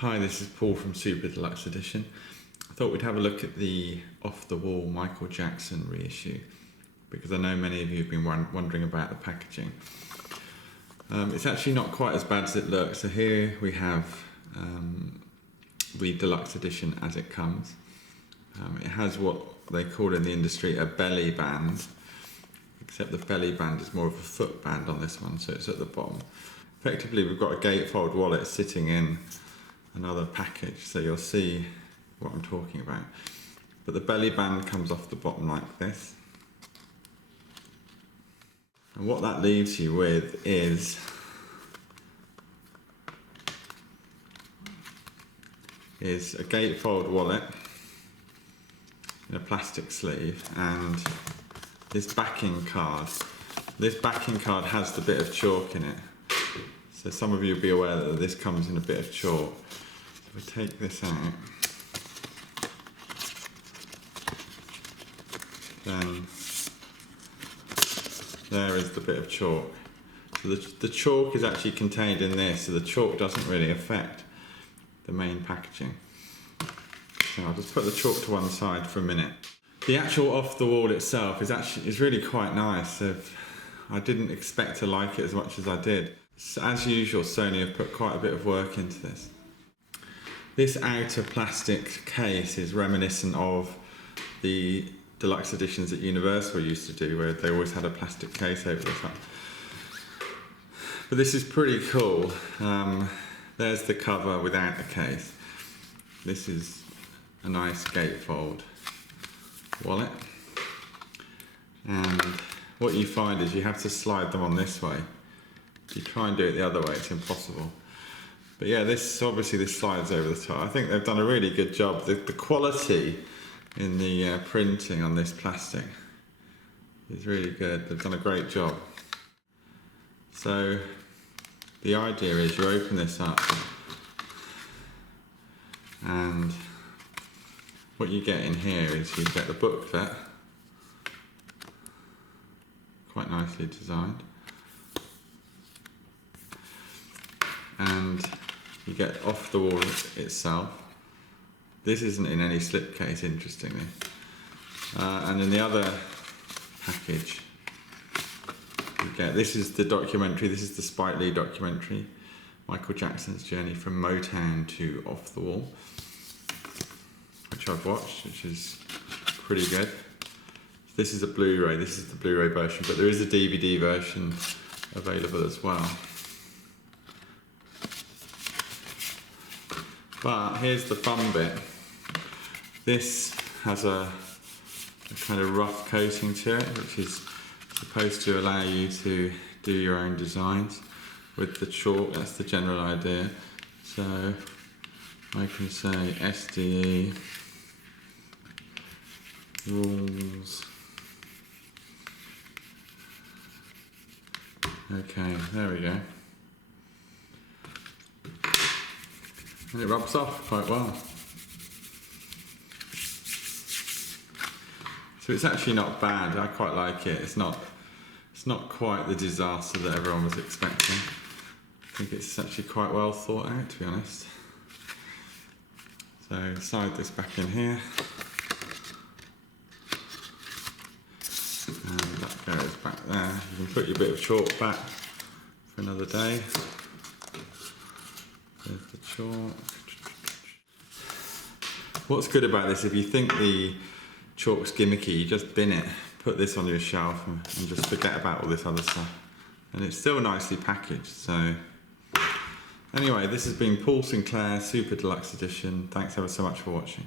Hi, this is Paul from Super Deluxe Edition. I thought we'd have a look at the off-the-wall Michael Jackson reissue because I know many of you have been wondering about the packaging. It's actually not quite as bad as it looks. So here we have the deluxe edition as it comes. It has what they call in the industry a belly band, except the belly band is more of a foot band on this one, so it's at the bottom. Effectively, we've got a gatefold wallet sitting in another package, so you'll see what I'm talking about. But the belly band comes off the bottom like this. And what that leaves you with is a gatefold wallet in a plastic sleeve and this backing card. This backing card has the bit of chalk in it. So some of you will be aware that this comes in a bit of chalk. If we take this out, then there is the bit of chalk. So the chalk is actually contained in this, so the chalk doesn't really affect the main packaging. So I'll just put the chalk to one side for a minute. The actual off the wall itself is really quite nice. I didn't expect to like it as much as I did. So as usual, Sony have put quite a bit of work into this. This outer plastic case is reminiscent of the deluxe editions that Universal used to do, where they always had a plastic case over the top. But this is pretty cool. There's the cover without the case. This is a nice gatefold wallet. And what you find is you have to slide them on this way. If you try and do it the other way, it's impossible. But yeah, this slides over the top. I think they've done a really good job. The quality in the printing on this plastic is really good. They've done a great job. So the idea is you open this up and what you get in here is you get the booklet, quite nicely designed, and you get off the wall itself. This isn't in any slipcase, interestingly. And in the other package, you get, this is the documentary, this is the Spike Lee documentary, Michael Jackson's journey from Motown to Off the Wall, which I've watched, which is pretty good. This is a Blu-ray, this is the Blu-ray version, but there is a DVD version available as well. But here's the fun bit. This has a kind of rough coating to it, which is supposed to allow you to do your own designs with the chalk. That's the general idea. So I can say SDE rules. Okay, there we go. And it rubs off quite well. So it's actually not bad. I quite like it. It's not quite the disaster that everyone was expecting. I think it's actually quite well thought out, to be honest. So slide this back in here. And that goes back there. You can put your bit of chalk back for another day. There's the chalk. What's good about this, if you think the chalk's gimmicky, you just bin it, put this on your shelf and just forget about all this other stuff. And it's still nicely packaged. So anyway, this has been Paul Sinclair, Super Deluxe Edition. Thanks ever so much for watching.